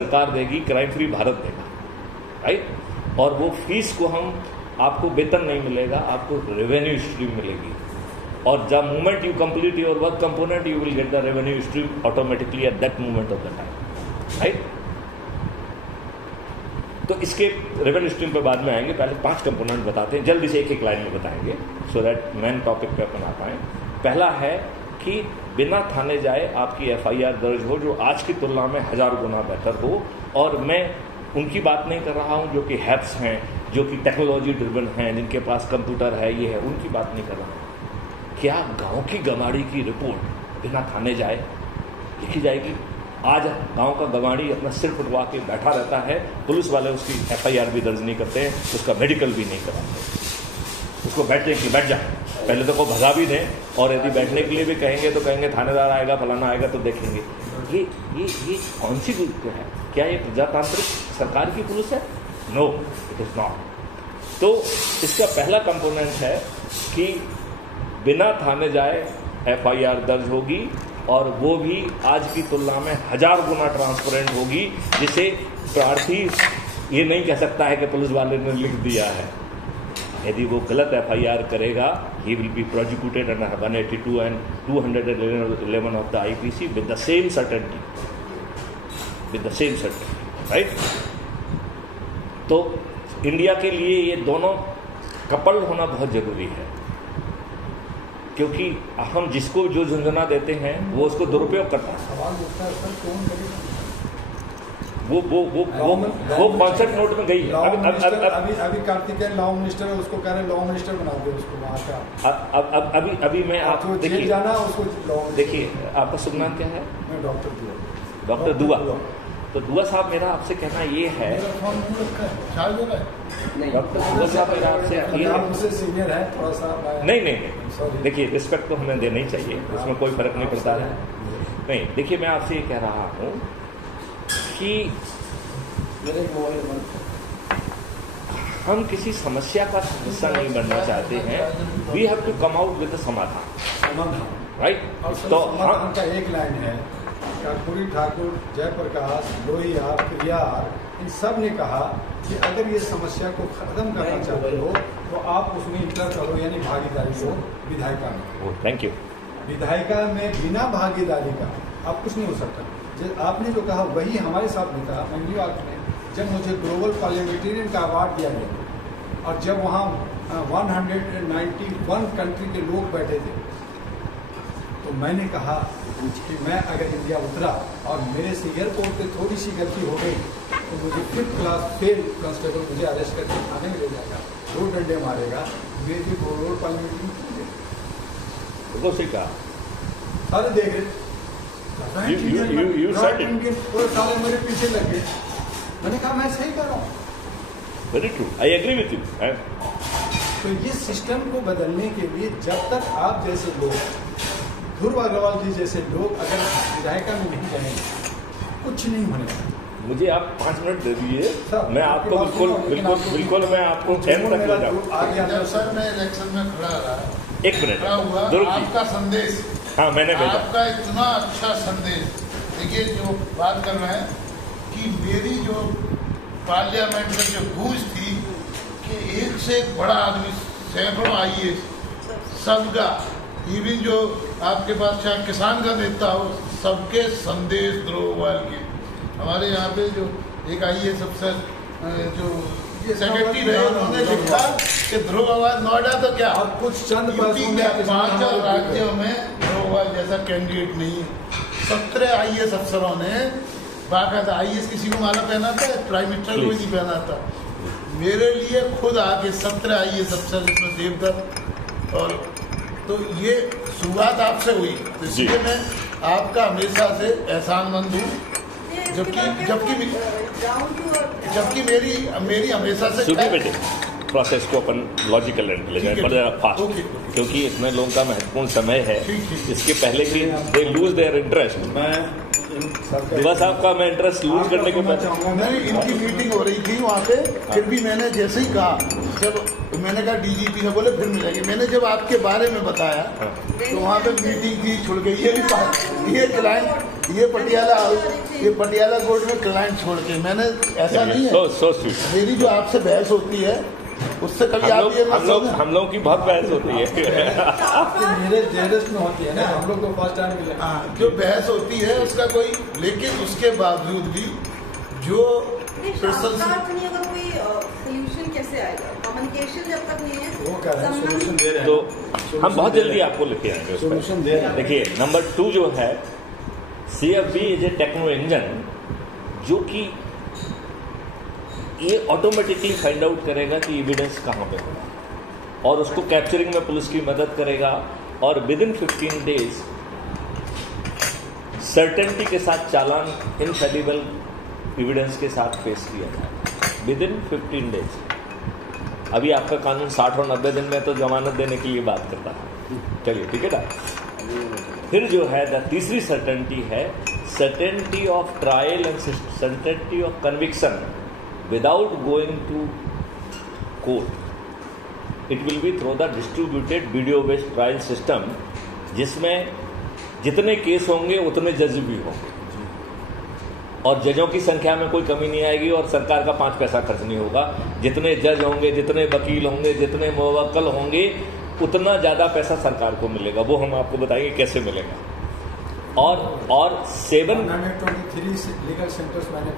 सरकार देगी, crime free Bharat देगा, राइट। और वो फीस को हम आपको वेतन नहीं मिलेगा, आपको रेवेन्यू स्ट्रीम मिलेगी। और जब moment you complete your work component you will get the revenue stream automatically at that moment of the time, right. तो इसके रेवेन्यू स्ट्रीम पे बाद में आएंगे, पहले 5 कंपोनेंट बताते हैं, जल्दी से एक एक लाइन में बताएंगे सो दैट मेन टॉपिक पे अपन आ पाए। पहला है कि बिना थाने जाए आपकी एफआईआर दर्ज हो, जो आज की तुलना में 1000 गुना बेहतर हो। और मैं उनकी बात नहीं कर रहा हूं जो कि हैप्स हैं, जो कि टेक्नोलॉजी ड्रिवन हैं, जिनके पास कंप्यूटर है, ये है, उनकी बात नहीं कर रहा हूं। क्या गांव की गवाड़ी की रिपोर्ट बिना थाने जाए लिखी जाएगी? आज गांव का गवाड़ी अपना सिर फुटवा के बैठा रहता है, पुलिस वाले उसकी एफआईआर भी दर्ज नहीं करते हैं, उसका मेडिकल भी नहीं कराते, उसको बैठने के लिए बैठ जाए, पहले तो को भगा भी दें, और यदि बैठने के लिए भी कहेंगे तो कहेंगे थानेदार आएगा, फलाना आएगा तो देखेंगे। ये कौन सी पुलिस है? क्या ये प्रजातांत्रिक सरकार की पुलिस है? No, it is not. तो इसका पहला कंपोनेंट है कि बिना थाने जाए एफआईआर दर्ज होगी, और वो भी आज की तुलना में 1000 गुना ट्रांसपेरेंट होगी, जिसे प्रार्थी ये नहीं कह सकता है कि पुलिस वाले ने लिख दिया है। यदि वो गलत एफआईआर करेगा, he will be prosecuted under 182 and 211 of the IPC with the same certainty, right. तो इंडिया के लिए ये दोनों कपल्ड होना बहुत जरूरी है, क्योंकि हम जिसको जो झुंझुना देते हैं वो उसको दुरुपयोग करता है। वो कॉन्सेप्ट नोट में गई है। अभी कार्तिकेयन लॉ मिनिस्टर है, उसको कह रहे हैं लॉ मिनिस्टर बना दो उसको वहाँ का। अभी मैं आप देखिए जाना उसको, देखिए आपका शुभ नाम क्या है? मैं डॉक्टर दुआ। तो दुआ साहब, मेरा आपसे कहना ये है, डॉक्टर दुआ साहब, मेरा आपसे सीनियर है थोड़ा सा। नहीं, देखिए रिस्पेक्ट तो हमें देना ही चाहिए, उसमें कोई फर्क नहीं पड़ता है। नहीं, देखिए मैं आपसे ये कह रहा हूँ कि हम किसी समस्या का हिस्सा नहीं बनना चाहते हैं। We have to come out with समाधान, राइट। तो उनका एक लाइन है, कर्पूरी ठाकुर, जयप्रकाश, लोहिया, प्रियार, इन सब ने कहा कि अगर ये समस्या को खत्म करना चाहते हो तो आप उसमें इंटर करो, यानी भागीदारी लो विधायिका में। Thank you. विधायिका में बिना भागीदारी का आप कुछ नहीं हो सकता। आपने जो कहा वही हमारे साथ भी कहा न्यूयॉर्क में, जब मुझे ग्लोबल पार्लियामेंटेरियन का अवार्ड दिया गया और जब वहाँ 191 कंट्री के लोग बैठे थे, तो मैंने कहा कि मैं अगर इंडिया उतरा और मेरे से एयरपोर्ट पे थोड़ी सी गलती हो गई तो मुझे 5th क्लास फेल कांस्टेबल मुझे अरेस्ट करके थाने में ले जाएगा, 2 डंडे मारेगा, मेरी ग्लोबल पार्लियामेंटेरियन वो सही कहा। सारे देख रहे सारे मेरे पीछे लग गए। मैंने कहा मैं सही कर रहा हूँ। Very true, I agree with you. तो ये सिस्टम को बदलने के लिए जब तक आप जैसे लोग, ध्रुव अग्रवाल जी जैसे लोग अगर विधायिका में नहीं जाएंगे, कुछ नहीं होने। मुझे आप 5 मिनट दे दीजिए, मैं आपको बिल्कुल मैं आपको एंड तक ले जाऊँ। सर मैं इलेक्शन में खड़ा रहा, 1 मिनट आपका संदेश, हाँ मैंने भेजा, आपका इतना अच्छा संदेश। देखिए जो बात कर रहे हैं कि मेरी जो पार्लियामेंट में जो गूंज थी कि एक से एक बड़ा आदमी, सैकड़ों आईएएस, सबका, इवन जो आपके पास चाहे किसान का नेता हो, सबके संदेश ध्रुववाल के। हमारे यहाँ पे जो एक आईएएस अफसर जो सेक्रेटरी रहे, उन्होंने लिखा कि ध्रुववाल नोएडा तो क्या, आप कुछ चंद यूपी के 5 राज्यों में ध्रुववाल जैसा कैंडिडेट नहीं है। 17 आईएएस अफसरों ने बाकायदा, आईएएस किसी को माला पहना था, प्राइम मिनिस्टर को नहीं पहना था, मेरे लिए खुद आके 17 आईएएस अफसर, इसमें देवदत्त, और तो ये शुरुआत आपसे हुई, तो इसलिए मैं आपका हमेशा से एहसानमंद हूँ। जबकि मेरी हमेशा से बेटे प्रोसेस को अपन लॉजिकल एंड ले जाए, बट फास्ट, क्योंकि इसमें लोगों का महत्वपूर्ण समय है। इसके पहले कि दे लूज देयर इंटरेस्ट, दुआ साहब का मैं इंटरेस्ट लूज करने के बाद इनकी मीटिंग हो रही थी वहाँ पे, फिर भी मैंने जैसे ही कहा, जब मैंने कहा डीजीपी से बोले फिर मिलेंगे, मैंने जब आपके बारे में बताया तो वहाँ पे मीटिंग थी, छुड़ गई। ये भी ये लाइन ये पटियाला कोर्ट में क्लाइंट छोड़ के मैंने ऐसा नहीं है। So sweet. मेरी जो आपसे बहस होती है उससे कभी आप ये हम लोग की बहुत बहस होती है। मेरे जेडस में होती है ना, हम लोग को फर्स्ट टाइम मिले। जो बहस होती है उसका कोई, लेकिन उसके बावजूद भी जो सोल्यूशन कैसे आएगा? कम्युनिकेशन जब तक नहीं है वो कह रहे हैं सोल्यूशन दे रहे हैं, तो हम बहुत जल्दी आपको लेके आएंगे। सोल्यूशन दे रहे हैं। देखिए नंबर 2 जो है CFB is a techno engine जो कि ये ऑटोमेटिकली फाइंड आउट करेगा कि एविडेंस कहाँ पे होगा और उसको कैप्चरिंग में पुलिस की मदद करेगा और विद इन 15 डेज सर्टेनिटी के साथ चालान इनफेलिबल एविडेंस के साथ पेश किया जाए विद इन 15 डेज। अभी आपका कानून 60 और 90 दिन में तो जमानत देने के लिए बात करता है। चलिए ठीक है ना। फिर जो है तीसरी सर्टेनिटी है certainty of trial and certainty of conviction without going to court. It will be through the distributed video based trial system जिसमें जितने केस होंगे उतने जज भी होंगे और जजों की संख्या में कोई कमी नहीं आएगी और सरकार का 5 पैसा खर्च नहीं होगा। जितने जज होंगे, जितने वकील होंगे, जितने मुवक्किल होंगे, उतना ज़्यादा पैसा सरकार को मिलेगा। वो हम आपको बताएंगे कैसे मिलेगा। और 723 लीगल सेंटर्स मैंने